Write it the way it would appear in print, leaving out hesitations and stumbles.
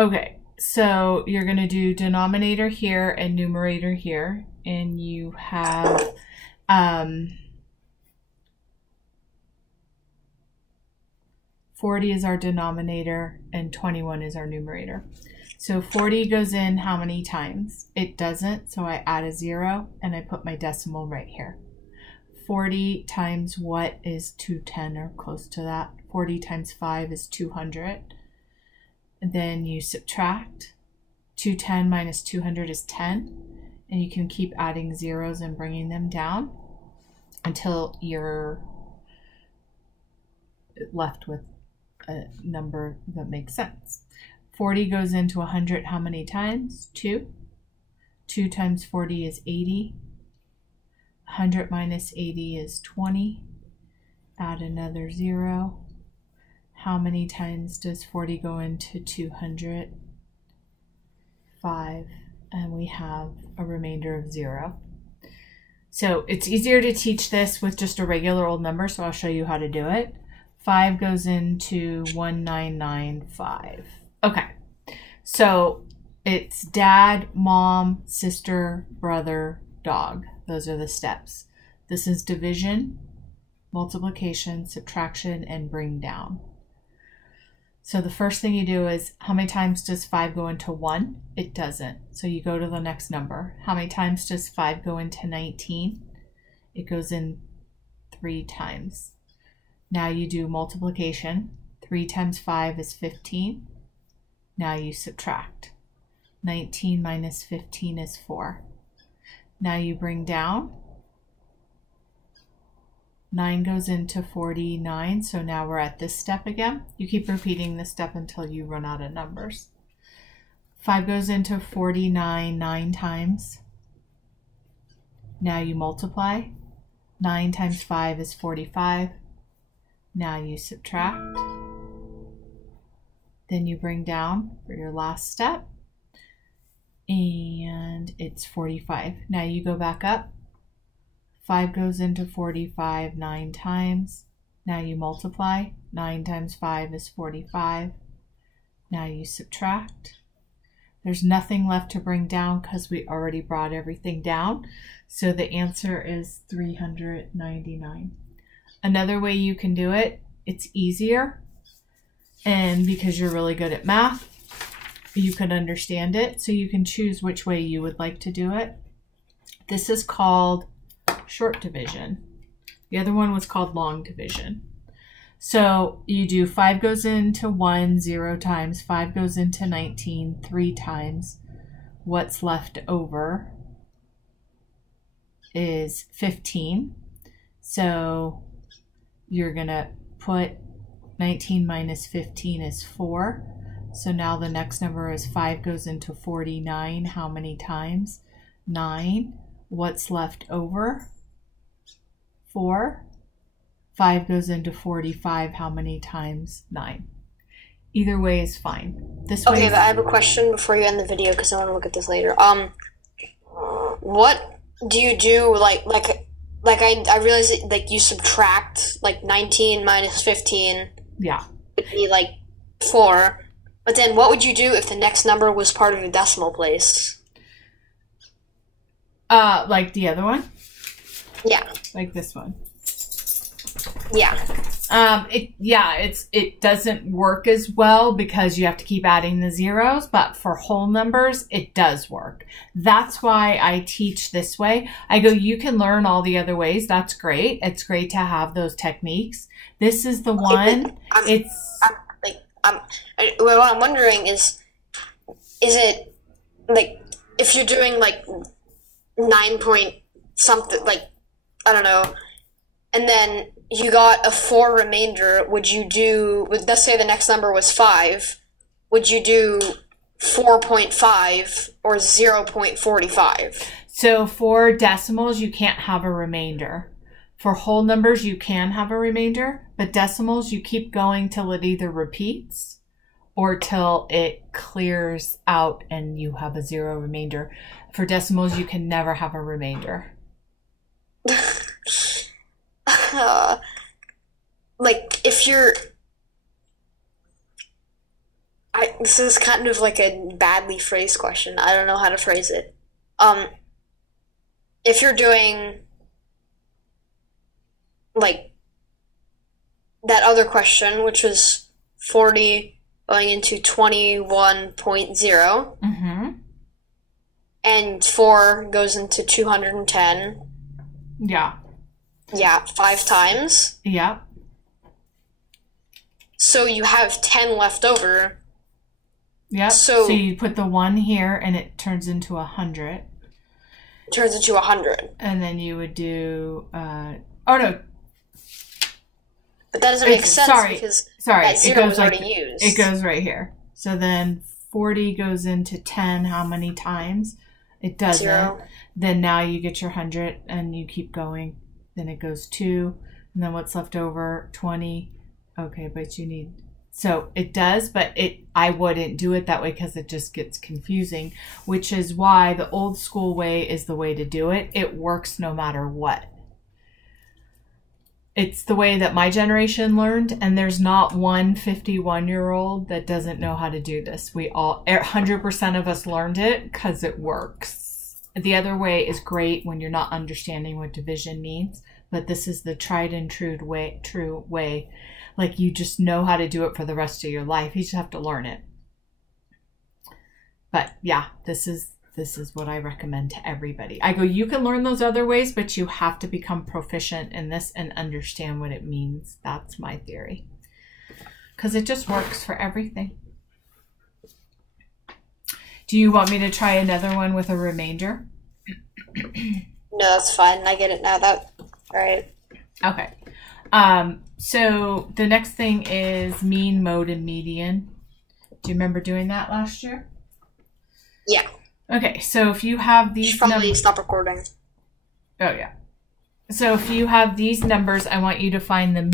Okay, so you're going to do denominator here and numerator here, and you have 40 is our denominator and 21 is our numerator. So 40 goes in how many times? It doesn't, so I add a 0 and I put my decimal right here. 40 times what is 210 or close to that? 40 times 5 is 200. And then you subtract. 210 minus 200 is 10. And you can keep adding zeros and bringing them down until you're left with a number that makes sense. 40 goes into 100 how many times? 2. 2 times 40 is 80. 100 minus 80 is 20. Add another 0. How many times does 40 go into 200? 5. And we have a remainder of 0. So it's easier to teach this with just a regular old number, so I'll show you how to do it. 5 goes into 1995. Okay, so it's dad, mom, sister, brother, dog. Those are the steps. This is division, multiplication, subtraction, and bring down. So the first thing you do is, how many times does 5 go into 1? It doesn't. So you go to the next number. How many times does 5 go into 19? It goes in 3 times. Now you do multiplication. 3 times 5 is 15. Now you subtract. 19 minus 15 is 4. Now you bring down. 9 goes into 49, so now we're at this step again. You keep repeating this step until you run out of numbers. 5 goes into 49 9 times. Now you multiply. 9 times 5 is 45. Now you subtract. Then you bring down for your last step. And it's 45. Now you go back up. 5 goes into 45 9 times. Now you multiply. 9 times 5 is 45. Now you subtract. There's nothing left to bring down because we already brought everything down. So the answer is 399. Another way you can do it, it's easier. And because you're really good at math, you can understand it. So you can choose which way you would like to do it. This is called short division. The other one was called long division. So you do 5 goes into 1 0 times, 5 goes into 19 3 times. What's left over is 15. So you're going to put 19 minus 15 is 4. So now the next number is 5 goes into 49. How many times? 9. What's left over? 4. 5 goes into 45. How many times? 9. Either way is fine. This way. Okay, but I have a question before you end the video because I want to look at this later. What do you do I realize that, like, you subtract, like, 19 minus 15 yeah, would be, like, 4. But then what would you do if the next number was part of a decimal place? like the other one? Yeah. Like this one? Yeah. It doesn't work as well because you have to keep adding the zeros, but for whole numbers, it does work. That's why I teach this way. I go, you can learn all the other ways. That's great. It's great to have those techniques. This is the one. What I'm wondering is it, like, if you're doing, like, 9 point something, like, I don't know, and then you got a 4 remainder, would you do, let's say the next number was 5, would you do 4.5 or 0.45? So for decimals, you can't have a remainder. For whole numbers, you can have a remainder, but decimals, you keep going till it either repeats or till it clears out and you have a 0 remainder. For decimals, you can never have a remainder. Like, if you're... This is kind of like a badly phrased question. I don't know how to phrase it. If you're doing like that other question, which was 40 going into 21.0, Mm-hmm. and 4 goes into 210. Yeah. Yeah, 5 times. Yeah. So you have 10 left over. Yep. So you put the 1 here and it turns into 100. It turns into 100. And then you would do, oh no. But that doesn't make sense because that 0 was like, already used. It goes right here. So then 40 goes into 10 how many times? It doesn't. 0. Then now you get your 100 and you keep going. Then it goes 2. And then what's left over? 20. Okay, but you need... So it does, but I wouldn't do it that way because it just gets confusing, which is why the old school way is the way to do it. It works no matter what. It's the way that my generation learned, and there's not one 51-year-old that doesn't know how to do this. We all, 100% of us learned it because it works. The other way is great when you're not understanding what division means, but this is the tried and true way. Like, you just know how to do it for the rest of your life. You just have to learn it. But yeah, this is what I recommend to everybody. I go, you can learn those other ways, but you have to become proficient in this and understand what it means. That's my theory. Because it just works for everything. Do you want me to try another one with a remainder? No, that's fine. I get it now. All right. Okay. So the next thing is mean, mode, and median. Do you remember doing that last year? Yeah. Okay, so if you have these... You should probably stop recording. Oh, yeah. So if you have these numbers, I want you to find the mean.